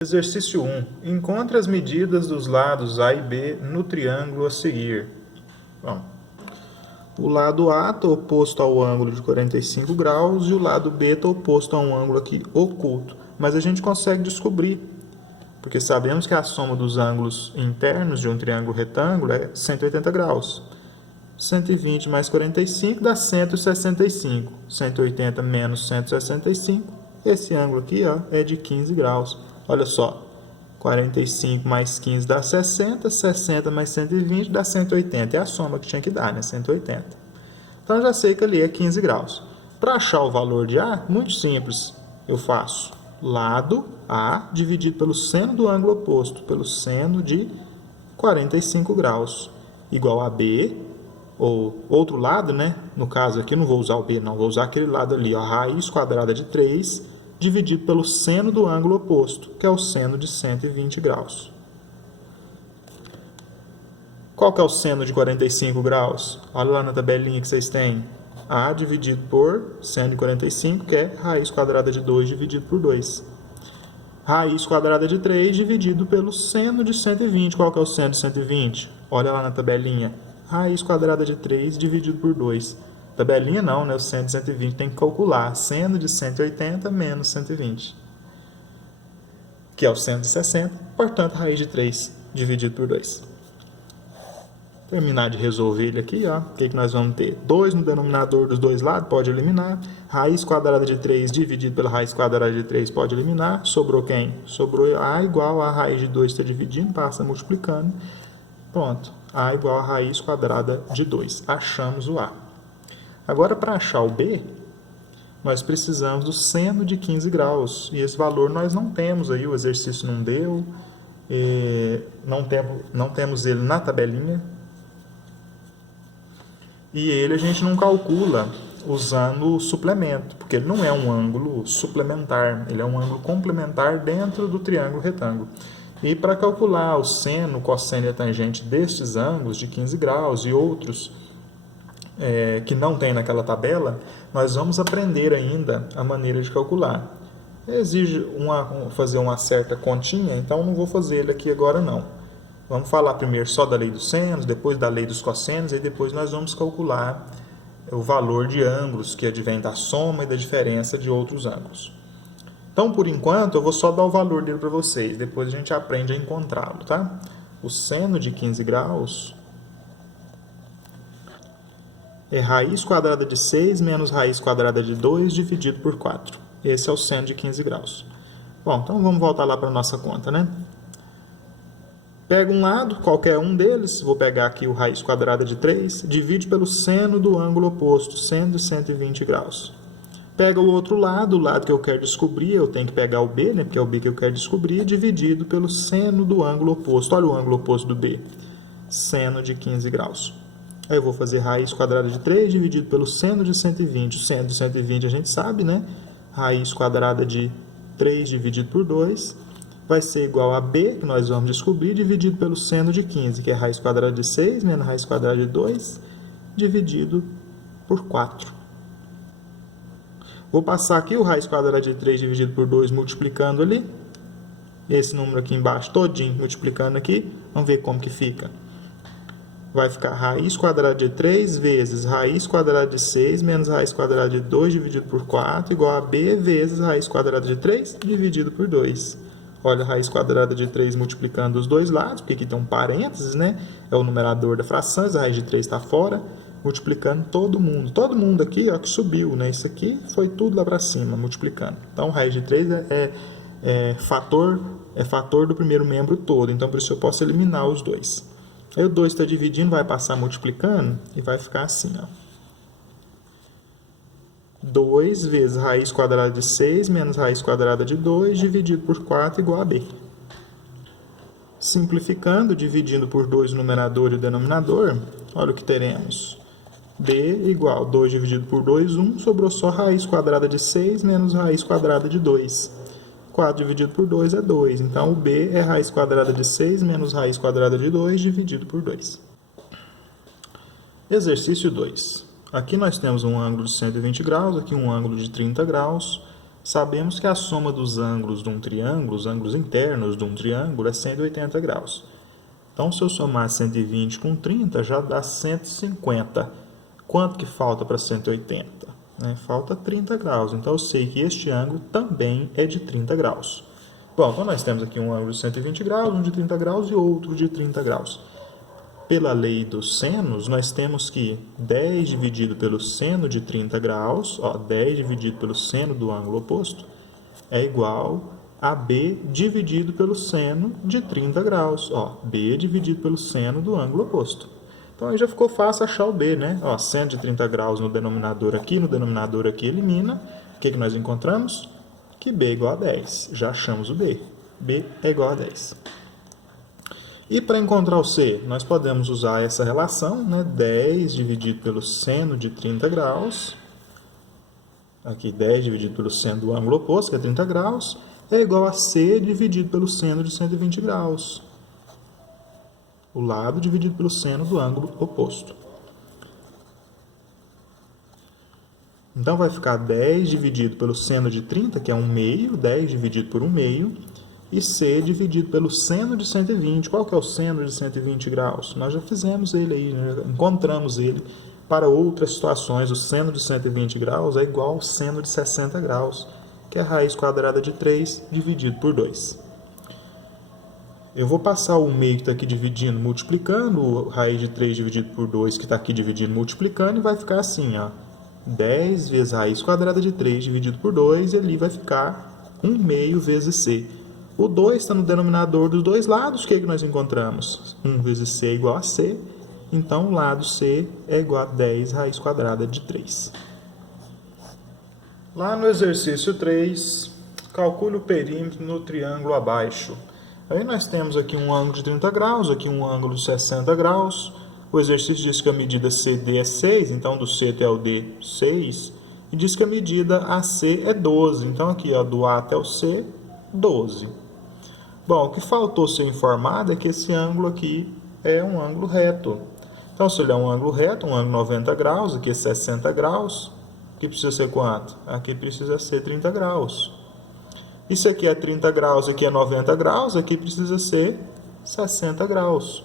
Exercício 1. Encontre as medidas dos lados A e B no triângulo a seguir. Bom, o lado A está oposto ao ângulo de 45 graus e o lado B está oposto a um ângulo aqui oculto. Mas a gente consegue descobrir, porque sabemos que a soma dos ângulos internos de um triângulo retângulo é 180 graus. 120 mais 45 dá 165. 180 menos 165. Esse ângulo aqui é de 15 graus. Olha só, 45 mais 15 dá 60, 60 mais 120 dá 180. É a soma que tinha que dar, né? 180. Então, eu já sei que ali é 15 graus. Para achar o valor de A, muito simples. Eu faço lado A dividido pelo seno do ângulo oposto, pelo seno de 45 graus, igual a B, ou outro lado, né? No caso aqui, não vou usar o B, não. Vou usar aquele lado ali, a raiz quadrada de 3 dividido pelo seno do ângulo oposto, que é o seno de 120 graus. Qual que é o seno de 45 graus? Olha lá na tabelinha que vocês têm. A dividido por seno de 45, que é raiz quadrada de 2 dividido por 2. Raiz quadrada de 3 dividido pelo seno de 120. Qual que é o seno de 120? Olha lá na tabelinha. Raiz quadrada de 3 dividido por 2. Tabelinha não, né? O seno de 120 tem que calcular. Seno de 180 menos 120, que é o seno de 60. Portanto, raiz de 3 dividido por 2. Terminar de resolver ele aqui, ó. O que nós vamos ter? 2 no denominador dos dois lados, pode eliminar. Raiz quadrada de 3 dividido pela raiz quadrada de 3, pode eliminar. Sobrou quem? Sobrou A igual a raiz de 2 está dividindo, passa multiplicando. Pronto. A igual a raiz quadrada de 2. Achamos o A. Agora, para achar o B, nós precisamos do seno de 15 graus. E esse valor nós não temos aí, o exercício não deu. Não temos ele na tabelinha. E ele a gente não calcula usando o suplemento, porque ele não é um ângulo suplementar, ele é um ângulo complementar dentro do triângulo retângulo. E para calcular o seno, cosseno e a tangente destes ângulos de 15 graus e outros que não tem naquela tabela, nós vamos aprender ainda a maneira de calcular. Exige fazer uma certa continha, então não vou fazer ele aqui agora não. Vamos falar primeiro só da lei dos senos, depois da lei dos cossenos, e depois nós vamos calcular o valor de ângulos que advém da soma e da diferença de outros ângulos. Então, por enquanto, eu vou só dar o valor dele para vocês, depois a gente aprende a encontrá-lo, tá? O seno de 15 graus é raiz quadrada de 6 menos raiz quadrada de 2 dividido por 4. Esse é o seno de 15 graus. Bom, então vamos voltar lá para a nossa conta, né? Pega um lado, qualquer um deles, vou pegar aqui o raiz quadrada de 3, divide pelo seno do ângulo oposto, seno de 120 graus. Pega o outro lado, o lado que eu quero descobrir, eu tenho que pegar o B, né, porque é o B que eu quero descobrir, dividido pelo seno do ângulo oposto. Olha o ângulo oposto do B, seno de 15 graus. Aí eu vou fazer raiz quadrada de 3 dividido pelo seno de 120. O seno de 120 a gente sabe, né? Raiz quadrada de 3 dividido por 2 vai ser igual a B, que nós vamos descobrir, dividido pelo seno de 15, que é raiz quadrada de 6 menos raiz quadrada de 2, dividido por 4. Vou passar aqui o raiz quadrada de 3 dividido por 2 multiplicando ali. Esse número aqui embaixo todinho multiplicando aqui. Vamos ver como que fica. Vai ficar raiz quadrada de 3 vezes raiz quadrada de 6 menos raiz quadrada de 2 dividido por 4 igual a B vezes raiz quadrada de 3 dividido por 2. Olha a raiz quadrada de 3 multiplicando os dois lados, porque aqui tem um parênteses, né? É o numerador da fração, a raiz de 3 está fora, multiplicando todo mundo. Todo mundo aqui, ó, que subiu, né? Isso aqui foi tudo lá para cima, multiplicando. Então, raiz de 3 é fator do primeiro membro todo, então por isso eu posso eliminar os dois. Aí o 2 está dividindo, vai passar multiplicando e vai ficar assim, ó. 2 vezes raiz quadrada de 6 menos raiz quadrada de 2 dividido por 4 igual a B. Simplificando, dividindo por 2 o numerador e o denominador, olha o que teremos. B igual 2 dividido por 2, 1, sobrou só raiz quadrada de 6 menos raiz quadrada de 2. 4 dividido por 2 é 2, então o B é raiz quadrada de 6 menos raiz quadrada de 2 dividido por 2. Exercício 2. Aqui nós temos um ângulo de 120 graus, aqui um ângulo de 30 graus. Sabemos que a soma dos ângulos de um triângulo, os ângulos internos de um triângulo, é 180 graus. Então, se eu somar 120 com 30, já dá 150. Quanto que falta para 180? Falta 30 graus. Então, eu sei que este ângulo também é de 30 graus. Bom, então nós temos aqui um ângulo de 120 graus, um de 30 graus e outro de 30 graus. Pela lei dos senos, nós temos que 10 dividido pelo seno de 30 graus, 10 dividido pelo seno do ângulo oposto, é igual a B dividido pelo seno de 30 graus. B dividido pelo seno do ângulo oposto. Então, aí já ficou fácil achar o B, né? Seno de 30 graus no denominador aqui elimina. O que nós encontramos? Que B é igual a 10. Já achamos o B. B é igual a 10. E para encontrar o C, nós podemos usar essa relação, né? 10 dividido pelo seno de 30 graus. Aqui, 10 dividido pelo seno do ângulo oposto, que é 30 graus, é igual a C dividido pelo seno de 120 graus. O lado dividido pelo seno do ângulo oposto. Então, vai ficar 10 dividido pelo seno de 30, que é 1/2, 10 dividido por 1/2, e C dividido pelo seno de 120. Qual que é o seno de 120 graus? Nós já fizemos ele aí, já encontramos ele. Para outras situações, o seno de 120 graus é igual ao seno de 60 graus, que é a raiz quadrada de 3 dividido por 2. Eu vou passar o meio que está aqui dividindo, multiplicando, raiz de 3 dividido por 2 que está aqui dividindo, multiplicando, e vai ficar assim, 10 vezes raiz quadrada de 3 dividido por 2, e ali vai ficar 1/2 vezes C. O 2 está no denominador dos dois lados, o que nós encontramos? 1 vezes C é igual a C, então o lado C é igual a 10 raiz quadrada de 3. Lá no exercício 3, calcule o perímetro no triângulo abaixo. Aí nós temos aqui um ângulo de 30 graus, aqui um ângulo de 60 graus. O exercício diz que a medida CD é 6, então do C até o D, 6. E diz que a medida AC é 12, então aqui do A até o C, 12. Bom, o que faltou ser informado é que esse ângulo aqui é um ângulo reto. Então, se ele é um ângulo reto, um ângulo 90 graus, aqui é 60 graus, aqui precisa ser quanto? Aqui precisa ser 30 graus. Isso aqui é 30 graus, aqui é 90 graus, aqui precisa ser 60 graus.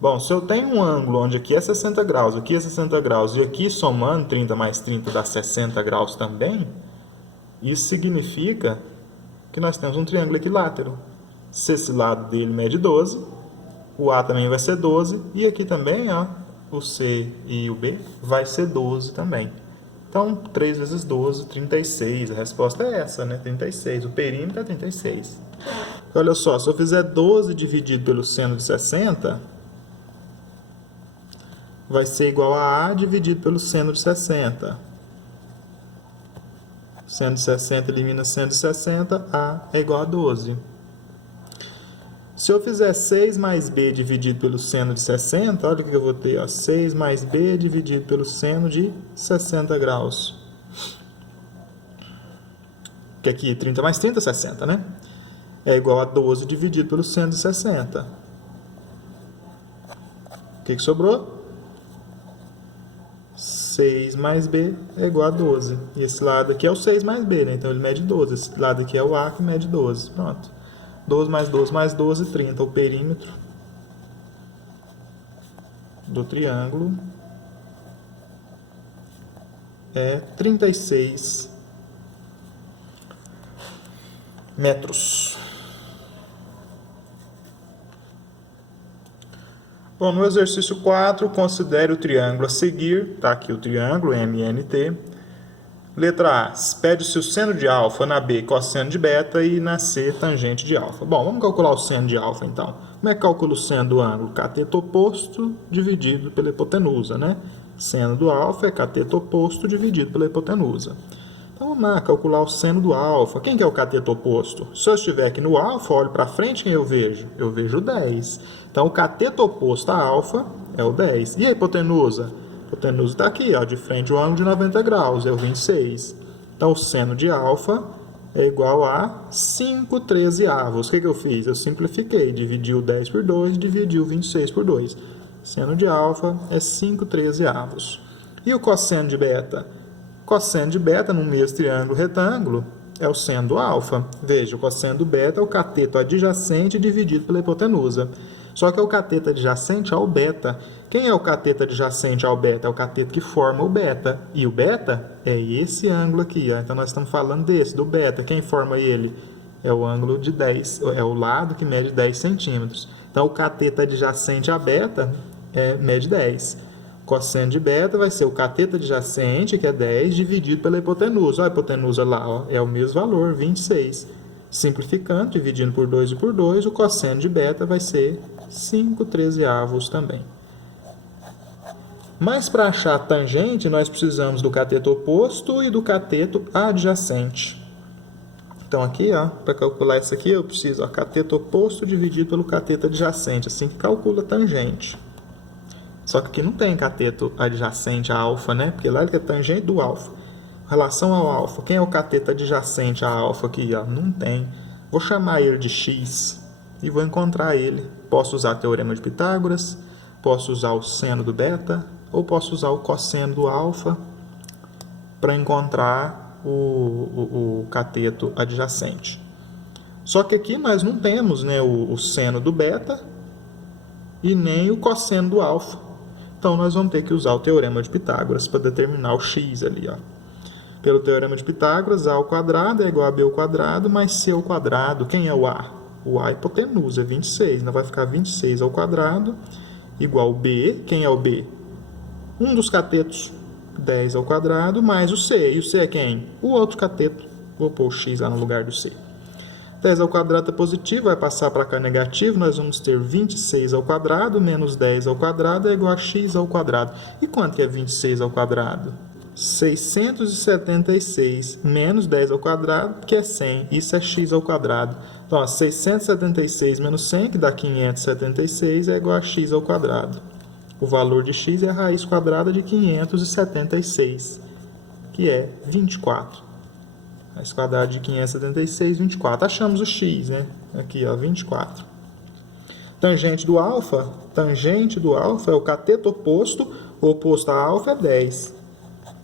Bom, se eu tenho um ângulo onde aqui é 60 graus, aqui é 60 graus, e aqui somando 30 mais 30 dá 60 graus também, isso significa que nós temos um triângulo equilátero. Se esse lado dele mede 12, o A também vai ser 12, e aqui também, o C e o B vai ser 12 também. Então, 3 vezes 12, 36. A resposta é essa, né? 36. O perímetro é 36. Então, olha só, se eu fizer 12 dividido pelo seno de 60, vai ser igual a A dividido pelo seno de 60. Seno de 60 elimina seno de 60, A é igual a 12. Se eu fizer 6 mais B dividido pelo seno de 60, olha o que eu vou ter, 6 mais B dividido pelo seno de 60 graus. Que aqui 30 mais 30 é 60, né? É igual a 12 dividido pelo seno de 60. O que sobrou? 6 mais B é igual a 12. E esse lado aqui é o 6 mais B, né? Então ele mede 12. Esse lado aqui é o A que mede 12. Pronto. 12 mais 12 mais 12, 30. O perímetro do triângulo é 36 metros. Bom, no exercício 4, considere o triângulo a seguir. Está aqui o triângulo MNT. Letra A, pede se o seno de alfa, na B, cosseno de beta e na C, tangente de alfa. Bom, vamos calcular o seno de alfa, então. Como é que calcula o seno do ângulo? Cateto oposto dividido pela hipotenusa, né? Seno do alfa é cateto oposto dividido pela hipotenusa. Então, vamos lá, calcular o seno do alfa. Quem que é o cateto oposto? Se eu estiver aqui no alfa, olho para frente, quem eu vejo? Eu vejo 10. Então, o cateto oposto a alfa é o 10. E a hipotenusa? A hipotenusa está aqui, de frente ao ângulo de 90 graus, é o 26. Então, o seno de alfa é igual a 5/13avos. O que eu fiz? Eu simplifiquei, dividi o 10 por 2, dividi o 26 por 2. Seno de alfa é 5/13avos. E o cosseno de beta? Cosseno de beta no mesmo triângulo retângulo é o seno do alfa. Veja, o cosseno do beta é o cateto adjacente dividido pela hipotenusa. Só que é o cateto adjacente ao beta. Quem é o cateto adjacente ao beta? É o cateto que forma o beta. E o beta é esse ângulo aqui. Ó. Então, nós estamos falando desse, do beta. Quem forma ele? É o ângulo de 10, é o lado que mede 10 centímetros. Então, o cateto adjacente a beta mede 10. Cosseno de beta vai ser o cateto adjacente, que é 10, dividido pela hipotenusa. Olha a hipotenusa lá, ó, é o mesmo valor, 26. Simplificando, dividindo por 2 e por 2, o cosseno de beta vai ser 5/13 também. Mas para achar a tangente, nós precisamos do cateto oposto e do cateto adjacente. Então aqui, para calcular isso aqui, eu preciso cateto oposto dividido pelo cateto adjacente, assim que calcula a tangente. Só que aqui não tem cateto adjacente a alfa, né? Porque lá ele é tangente do alfa. Em relação ao alfa, quem é o cateto adjacente a alfa aqui? Não tem. Vou chamar ele de x e vou encontrar ele. Posso usar o teorema de Pitágoras, posso usar o seno do beta, ou posso usar o cosseno do alfa para encontrar o cateto adjacente. Só que aqui nós não temos, né, o seno do beta e nem o cosseno do alfa. Então, nós vamos ter que usar o teorema de Pitágoras para determinar o x ali. Pelo teorema de Pitágoras, a ao quadrado é igual a b ao quadrado mais c ao quadrado. Quem é o a? O a é hipotenusa, é 26. Então, vai ficar 26 ao quadrado igual b. Quem é o b? Um dos catetos, 10 ao quadrado, mais o c. E o c é quem? O outro cateto. Vou pôr o x lá no lugar do c. 10 ao quadrado é positivo, vai passar para cá negativo, nós vamos ter 26 ao quadrado menos 10 ao quadrado é igual a x ao quadrado. E quanto que é 26 ao quadrado? 676 menos 10 ao quadrado, que é 100. Isso é x ao quadrado. Então, 676 menos 100, que dá 576, é igual a x ao quadrado. O valor de x é a raiz quadrada de 576, que é 24. Raiz quadrada de 576, 24. Achamos o x, né? Aqui, 24. Tangente do alfa é o cateto oposto. O oposto a alfa é 10.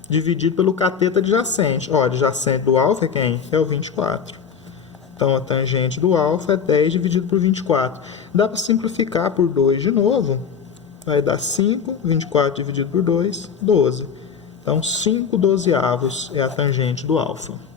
Dividido pelo cateto adjacente. Adjacente do alfa é quem? É o 24. Então, a tangente do alfa é 10 dividido por 24. Dá para simplificar por 2 de novo. Vai dar 5. 24 dividido por 2, 12. Então, 5/12 é a tangente do alfa.